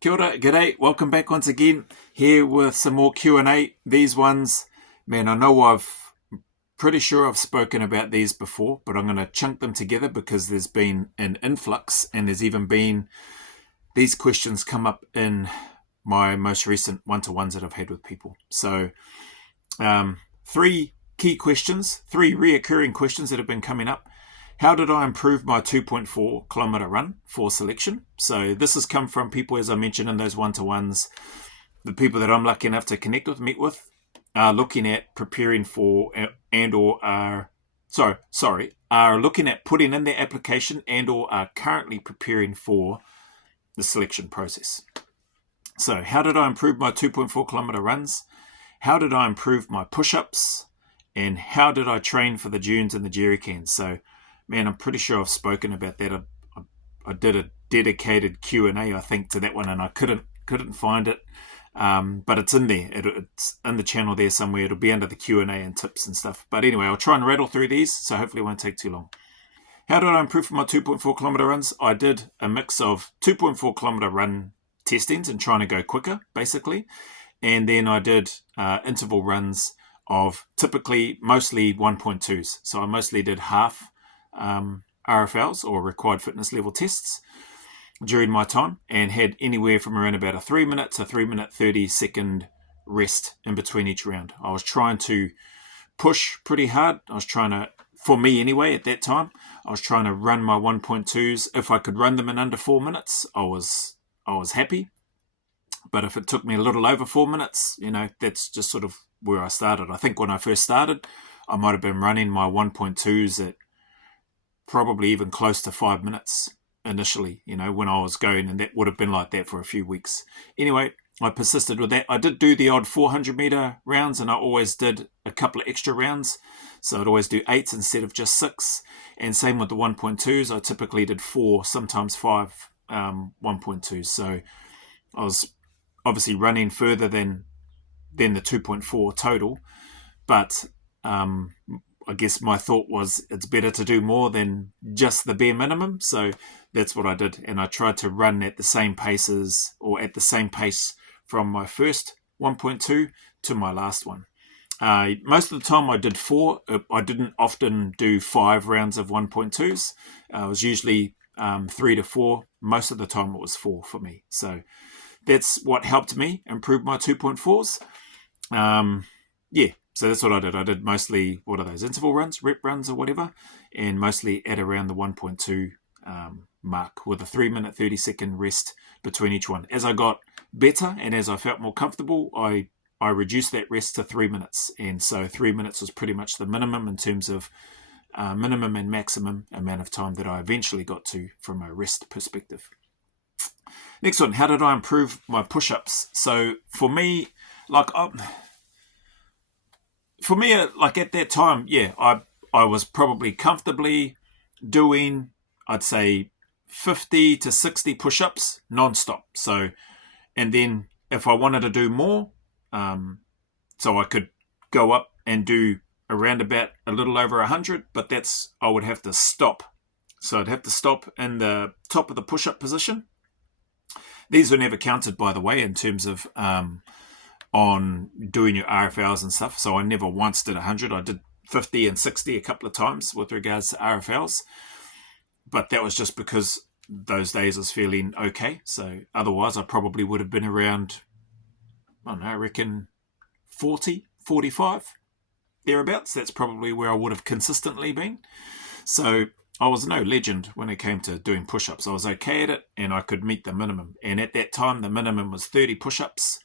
Kia ora, g'day, welcome back once again, here with some more Q&A. These ones, man, I know pretty sure I've spoken about these before, but I'm going to chunk them together because there's been an influx and there's even been these questions come up in my most recent one-to-ones that I've had with people. So, three key questions, three reoccurring questions that have been coming up. How did I improve my 2.4 kilometre run for selection? So this has come from people, as I mentioned in those one-to-ones, the people that I'm lucky enough to connect with, meet with, are looking at preparing for are looking at putting in their application and or are currently preparing for the selection process. So how did I improve my 2.4 kilometre runs? How did I improve my push-ups? And how did I train for the dunes and the jerry cans? So man, I'm pretty sure I've spoken about that. I did a dedicated Q&A, I think, to that one, and I couldn't find it, but it's in there. It's in the channel there somewhere. It'll be under the Q&A and tips and stuff. But anyway, I'll try and rattle through these, so hopefully it won't take too long. How did I improve my 2.4 kilometre runs? I did a mix of 2.4 kilometre run testings and trying to go quicker, basically, and then I did interval runs of mostly 1.2s. So I mostly did half RFLs or required fitness level tests during my time and had anywhere from around about a 3 minute to 3 minute 30-second rest in between each round. I was trying to push pretty hard. For me anyway at that time, I was trying to run my 1.2s. If I could run them in under 4 minutes, I was happy. But if it took me a little over 4 minutes, that's just sort of where I started. I think when I first started, I might have been running my 1.2s at probably even close to 5 minutes initially, when I was going, and that would have been like that for a few weeks. Anyway, I persisted with that. I did do the odd 400-meter rounds, and I always did a couple of extra rounds. So I'd always do 8s instead of just 6. And same with the 1.2s. I typically did 4, sometimes 5 1.2s. So I was obviously running further than the 2.4 total, but I guess my thought was it's better to do more than just the bare minimum. So that's what I did. And I tried to run at the same pace from my first 1.2 to my last one. Most of the time I did 4. I didn't often do 5 rounds of 1.2s. It was usually 3 to 4. Most of the time it was 4 for me. So that's what helped me improve my 2.4s. So that's what I did. I did mostly, what are those, interval runs, rep runs or whatever, and mostly at around the 1.2 mark with a 3 minute 30-second rest between each one. As I got better and as I felt more comfortable, I reduced that rest to 3 minutes. And so 3 minutes was pretty much the minimum in terms of minimum and maximum amount of time that I eventually got to from a rest perspective. Next one, how did I improve my push-ups? So for me, like at that time, I was probably comfortably doing, I'd say, 50 to 60 push-ups non-stop. So, and then if I wanted to do more, so I could go up and do around about a little over 100, but I would have to stop. So I'd have to stop in the top of the push-up position. These were never counted, by the way, in terms of on doing your RFLs and stuff. So I never once did 100. I did 50 and 60 a couple of times with regards to RFLs. But that was just because those days I was feeling okay. So otherwise I probably would have been around, I reckon 40, 45, thereabouts. That's probably where I would have consistently been. So I was no legend when it came to doing push-ups. I was okay at it and I could meet the minimum. And at that time, the minimum was 30 push-ups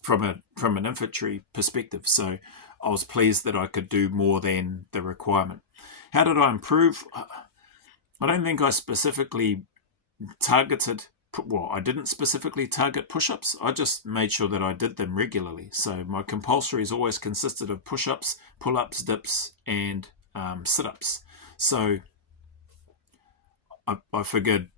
from an infantry perspective. So I was pleased that I could do more than the requirement. How did I improve? I don't think I specifically I didn't specifically target push-ups. I just made sure that I did them regularly. So my compulsories always consisted of push-ups, pull-ups, dips, and sit-ups. So I figured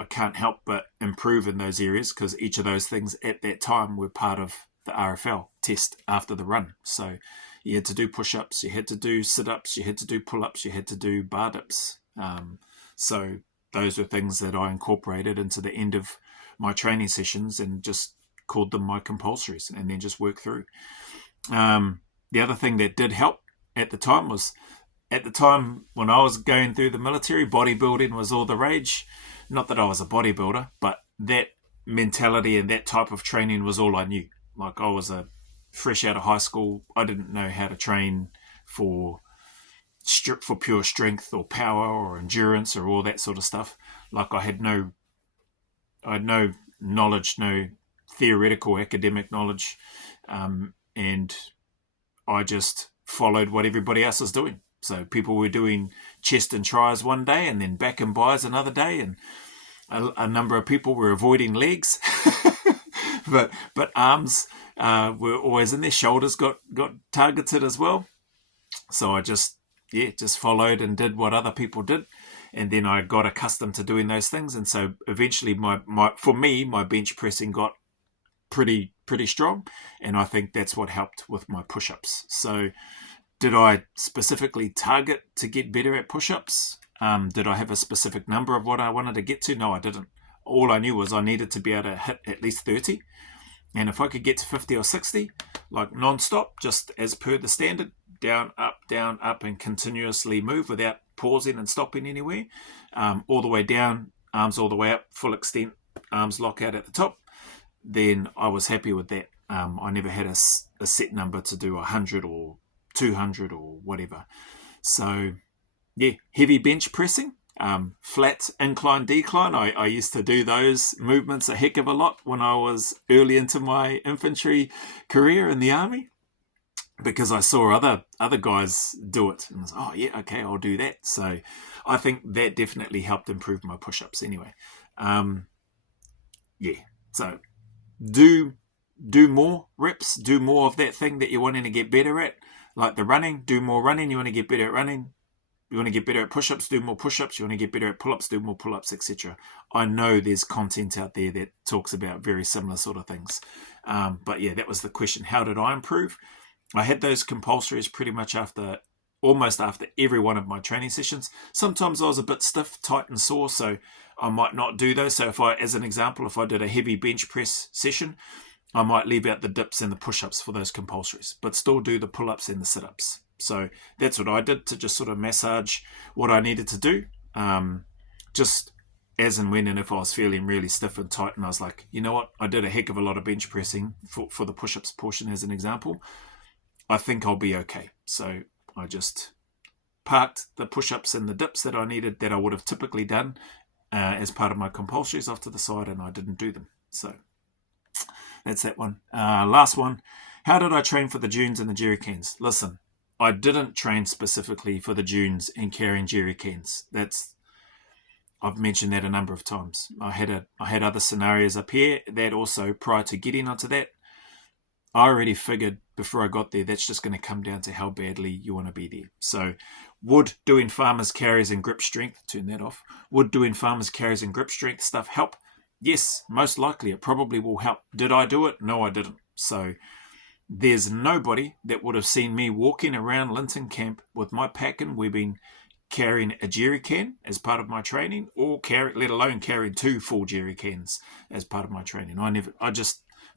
I can't help but improve in those areas because each of those things at that time were part of the RFL test after the run. So you had to do push-ups, you had to do sit-ups, you had to do pull-ups, you had to do bar dips. So those were things that I incorporated into the end of my training sessions and just called them my compulsories and then just worked through. The other thing that did help at the time was, at the time when I was going through the military, bodybuilding was all the rage. Not that I was a bodybuilder, but that mentality and that type of training was all I knew. Like, I was fresh out of high school. I didn't know how to train for pure strength or power or endurance or all that sort of stuff. Like, I had no knowledge, no theoretical academic knowledge, and I just followed what everybody else was doing. So people were doing chest and tries one day and then back and bis another day, and a number of people were avoiding legs, but arms were always in there. Shoulders got targeted as well. So I just followed and did what other people did, and then I got accustomed to doing those things. And so eventually, my bench pressing got pretty strong, and I think that's what helped with my push-ups. So did I specifically target to get better at push-ups? Did I have a specific number of what I wanted to get to? No, I didn't. All I knew was I needed to be able to hit at least 30. And if I could get to 50 or 60, like non-stop, just as per the standard, down, up, and continuously move without pausing and stopping anywhere, all the way down, arms all the way up, full extent, arms lock out at the top, then I was happy with that. I never had a set number to do 100 or 200 or whatever. So yeah, heavy bench pressing, flat incline decline. I used to do those movements a heck of a lot when I was early into my infantry career in the army, because I saw other guys do it, and I was, oh yeah, okay, I'll do that. So I think that definitely helped improve my push-ups anyway. So do more reps, do more of that thing that you're wanting to get better at. Like the running, do more running. You want to get better at running. You want to get better at push-ups, do more push-ups. You want to get better at pull-ups, do more pull-ups, etc. I know there's content out there that talks about very similar sort of things. But yeah, that was the question. How did I improve? I had those compulsories pretty much almost after every one of my training sessions. Sometimes I was a bit stiff, tight and sore, so I might not do those. So as an example, if I did a heavy bench press session, I might leave out the dips and the push-ups for those compulsories, but still do the pull-ups and the sit-ups. So that's what I did to just sort of massage what I needed to do, just as and when, and if I was feeling really stiff and tight, and I was like, you know what, I did a heck of a lot of bench pressing for the push-ups portion as an example, I think I'll be okay. So I just parked the push-ups and the dips that I needed, that I would have typically done as part of my compulsories, off to the side, and I didn't do them. So that's that one. Last one. How did I train for the dunes and the jerry cans? Listen, I didn't train specifically for the dunes and carrying jerry cans. I've mentioned that a number of times. I had other scenarios up here that also, prior to getting onto that, I already figured before I got there, that's just going to come down to how badly you want to be there. So would doing farmers carries and grip strength, turn that off, would doing farmers carries and grip strength stuff help? Yes, most likely it probably will help. Did I do it? No, I didn't. So there's nobody that would have seen me walking around Linton Camp with my pack and webbing, carrying a jerry can as part of my training, or let alone carrying 2 full jerry cans as part of my training.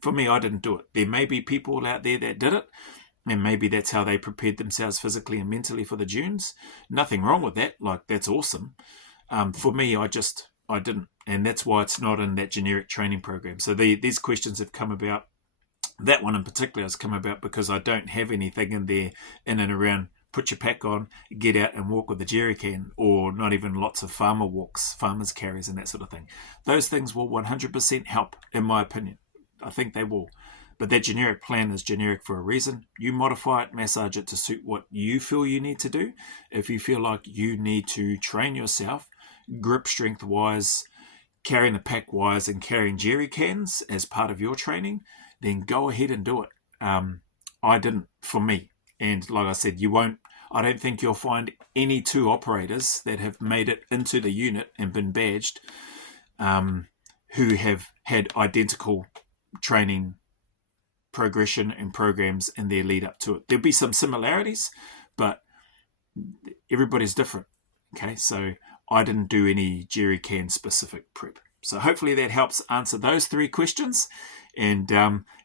For me, I didn't do it. There may be people out there that did it, and maybe that's how they prepared themselves physically and mentally for the dunes. Nothing wrong with that. Like, that's awesome. For me, I didn't. And that's why it's not in that generic training program. So these questions have come about. That one in particular has come about because I don't have anything in there in and around put your pack on, get out and walk with a jerry can, or not even lots of farmer walks, farmers carries and that sort of thing. Those things will 100% help, in my opinion. I think they will. But that generic plan is generic for a reason. You modify it, massage it to suit what you feel you need to do. If you feel like you need to train yourself, grip strength wise, carrying the pack wise, and carrying jerry cans as part of your training, then go ahead and do it. I didn't, for me. And like I said, I don't think you'll find any 2 operators that have made it into the unit and been badged who have had identical training progression and programs in their lead up to it. There'll be some similarities, but everybody's different. Okay, so I didn't do any jerry can specific prep. So hopefully that helps answer those 3 questions. And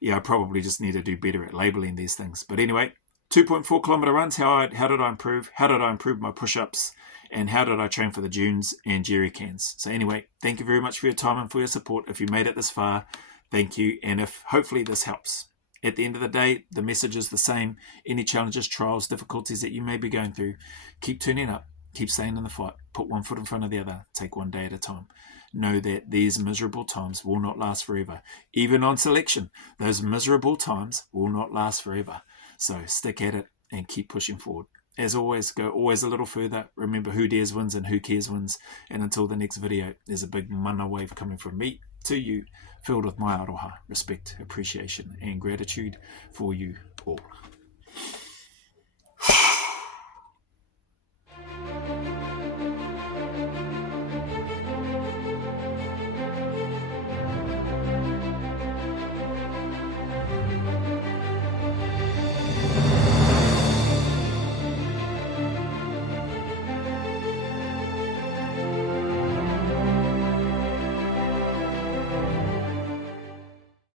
yeah, I probably just need to do better at labeling these things. But anyway, 2.4 kilometer runs, how did I improve? How did I improve my push-ups? And how did I train for the dunes and jerry cans? So anyway, thank you very much for your time and for your support. If you made it this far, thank you. And if hopefully this helps. At the end of the day, the message is the same. Any challenges, trials, difficulties that you may be going through, keep turning up, keep staying in the fight, put one foot in front of the other, take one day at a time. Know that these miserable times will not last forever. Even on selection, those miserable times will not last forever. So stick at it and keep pushing forward. As always, go always a little further. Remember, who dares wins and who cares wins. And until the next video, there's a big mana wave coming from me to you, filled with my aroha, respect, appreciation, and gratitude for you all.